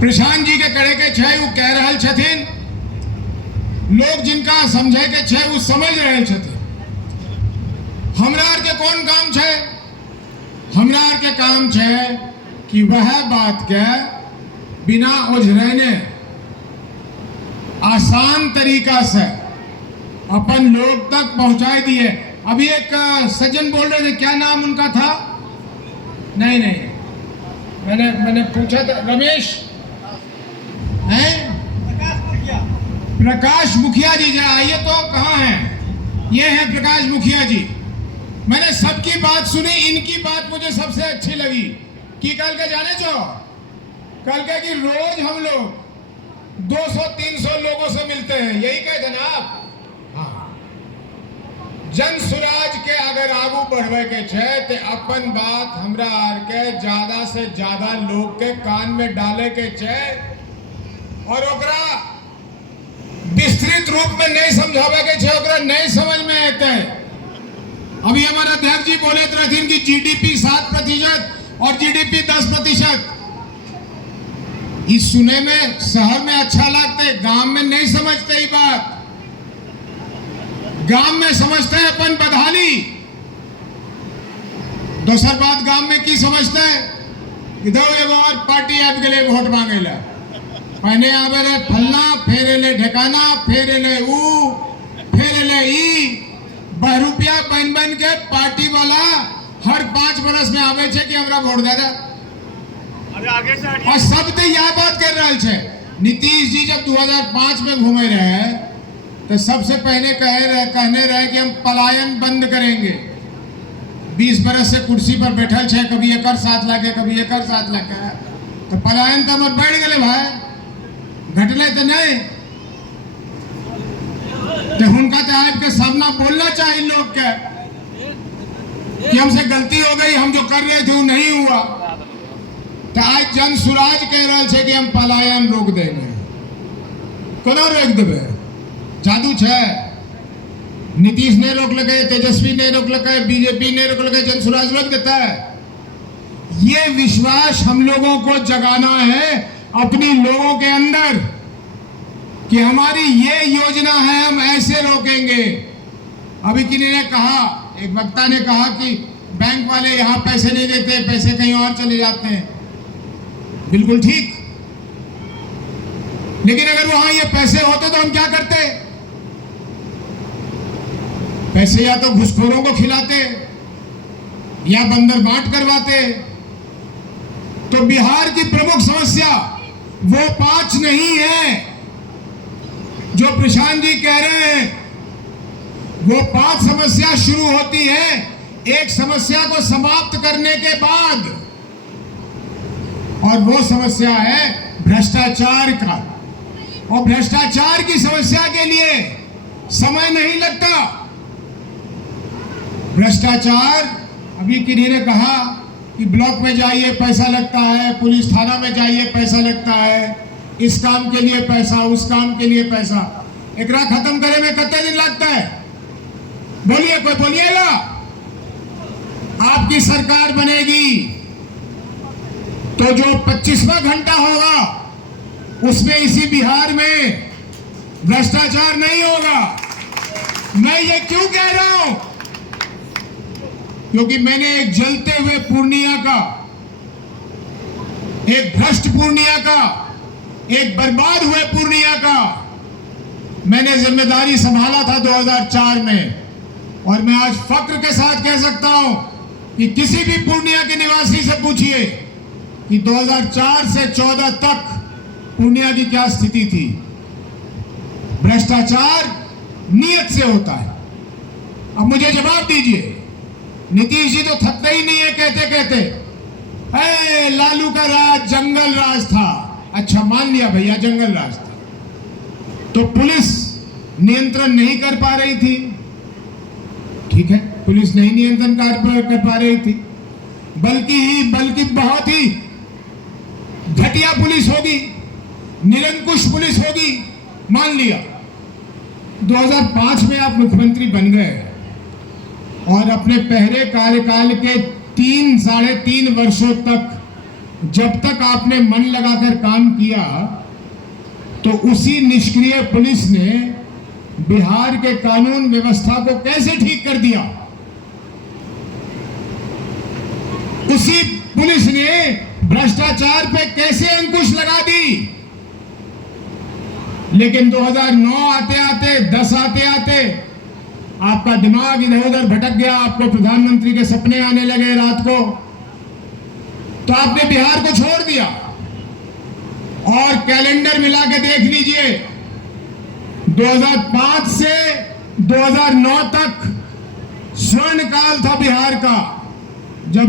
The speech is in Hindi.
प्रशांत जी के करे के छे वो कह रहल छथिन, लोग जिनका समझे के छे वो समझ रहे छथिन। हमरा आर के कौन काम छे? हमरा आर के काम छे कि वह बात के बिना उलझने आसान तरीका से अपन लोग तक पहुंचाई दिए। अभी एक सज्जन बोल रहे थे, क्या नाम उनका था? नहीं मैंने पूछा था, रमेश हैं? प्रकाश मुखिया जी जरा आइए तो। कहाँ हैं? ये हैं प्रकाश मुखिया जी। मैंने सबकी बात सुनी, इनकी बात मुझे सबसे अच्छी लगी कि कल के जाने जो कल के कि रोज हम लोग 200-300 लोगों से मिलते हैं, यही कहे थे ना आप? जन सुराज के अगर आगू बढ़वे के छे ते अपन बात हमरा आर के ज्यादा से ज्यादा लोग के कान में डाले के छे और ओकरा विस्तृत रूप में नहीं समझावे के छे, ओकरा नहीं समझ में आते है। अभी हमारे अध्यक्ष जी बोले थे कि जीडीपी 7% और जीडीपी 10%। इस सुने में शहर में अच्छा लगते, गांव में नहीं समझते ही बात। गांव में समझते हैं अपन बदहाली। दूसर बात गांव में की समझते हैं, इधर एगो और पार्टी आप के लिए वोट मांगेला, पहले आवे रे फलना, फेर ले ढेकाना, फेर ले ऊ, फेर ले ई। बहुरुपया बन के पार्टी वाला हर 5 बरस में आवे छे कि हमरा वोट दे दे। और सब तो यह बात कर रहे छे। नीतीश जी जब 2005 में घूमे रहे तो सबसे पहले कहने रहे कि हम पलायन बंद करेंगे। 20 बरस से कुर्सी पर बैठल छे, कभी एकर साथ लाके, कभी एकर साथ लाके, तो पलायन तो मत बढ़ गए भाई, घटले तो नहीं। तो उनका तो आपके सामना बोलना चाहिए लोग के कि हमसे गलती हो गई, हम जो कर रहे थे वो नहीं हुआ। तो आज जन सुराज कह रहे छे कि हम पलायन रोक देंगे। कोना रोक देवे? जादू छे? नीतीश ने रोक लगे, तेजस्वी ने रोक लगे, बीजेपी ने रोक लगे, जन सुराज रोक देता है? ये विश्वास हम लोगों को जगाना है अपनी लोगों के अंदर कि हमारी ये योजना है, हम ऐसे रोकेंगे। अभी किसी ने कहा, एक वक्ता ने कहा कि बैंक वाले यहाँ पैसे नहीं देते, पैसे कहीं और चले जाते हैं। बिल्कुल ठीक, लेकिन अगर वहां ये पैसे होते तो हम क्या करते? पैसे या तो घुसखोरों को खिलाते या बंदर बांट करवाते। तो बिहार की प्रमुख समस्या वो 5 नहीं है जो प्रशांत जी कह रहे हैं। वो 5 समस्या शुरू होती है एक समस्या को समाप्त करने के बाद, और वो समस्या है भ्रष्टाचार का। और भ्रष्टाचार की समस्या के लिए समय नहीं लगता। भ्रष्टाचार, अभी किन्हीं ने कहा कि ब्लॉक में जाइए पैसा लगता है, पुलिस थाना में जाइए पैसा लगता है, इस काम के लिए पैसा, उस काम के लिए पैसा। एकरा खत्म करे में कितने दिन लगता है? बोलिए, कोई बोलिएगा। आपकी सरकार बनेगी तो जो 25वां घंटा होगा उसमें इसी बिहार में भ्रष्टाचार नहीं होगा। मैं ये क्यों कह रहा हूं? क्योंकि मैंने एक जलते हुए पूर्णिया का, एक भ्रष्ट पूर्णिया का, एक बर्बाद हुए पूर्णिया का मैंने जिम्मेदारी संभाला था 2004 में। और मैं आज फक्र के साथ कह सकता हूं कि किसी भी पूर्णिया के निवासी से पूछिए कि 2004 से 14 तक पूर्णिया की क्या स्थिति थी। भ्रष्टाचार नियत से होता है। अब मुझे जवाब दीजिए, नीतीश जी तो थकते ही नहीं है कहते कहते, लालू का राज जंगल राज था। अच्छा, मान लिया भैया जंगल राज था, तो पुलिस नियंत्रण नहीं कर पा रही थी। ठीक है, पुलिस नहीं नियंत्रण कर पा रही थी, बल्कि बहुत ही घटिया पुलिस होगी, निरंकुश पुलिस होगी, मान लिया। 2005 में आप मुख्यमंत्री बन गए और अपने पहले कार्यकाल के 3 साढ़े 3 वर्षों तक जब तक आपने मन लगाकर काम किया तो उसी निष्क्रिय पुलिस ने बिहार के कानून व्यवस्था को कैसे ठीक कर दिया। उसी पुलिस ने भ्रष्टाचार पे कैसे अंकुश लगा दी। लेकिन 2009 आते आते 10 आते आते आपका दिमाग इधर उधर भटक गया, आपको प्रधानमंत्री के सपने आने लगे रात को, तो आपने बिहार को छोड़ दिया। और कैलेंडर मिला के देख लीजिए, 2005 से 2009 तक स्वर्णकाल था बिहार का, जब